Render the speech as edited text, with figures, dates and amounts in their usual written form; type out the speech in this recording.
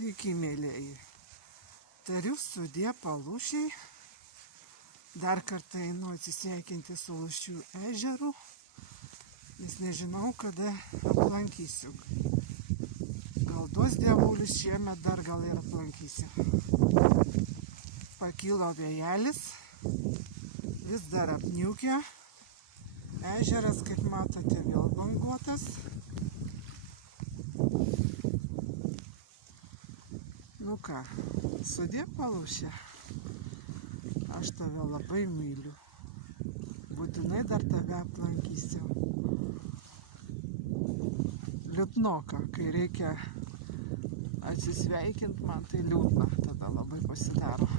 Sveiki, mėlėjai. Tariu sudie Palūšiai. Dar kartą einu atsisveikinti su Lūšių ežeru, nes nežinau, kada aplankysiu. Gal duos dievulis šiemet, dar gal ir aplankysiu. Pakilo vėjelis, vis dar apniukia. Ežeras, kaip matote, vėl banguotas. Nu ką, sudie Palūšė. Aš tave labai myliu. Būtinai dar tave aplankysiu. Liūdnoka, kai reikia atsisveikinti, man tai liūdna, tada labai pasidaro.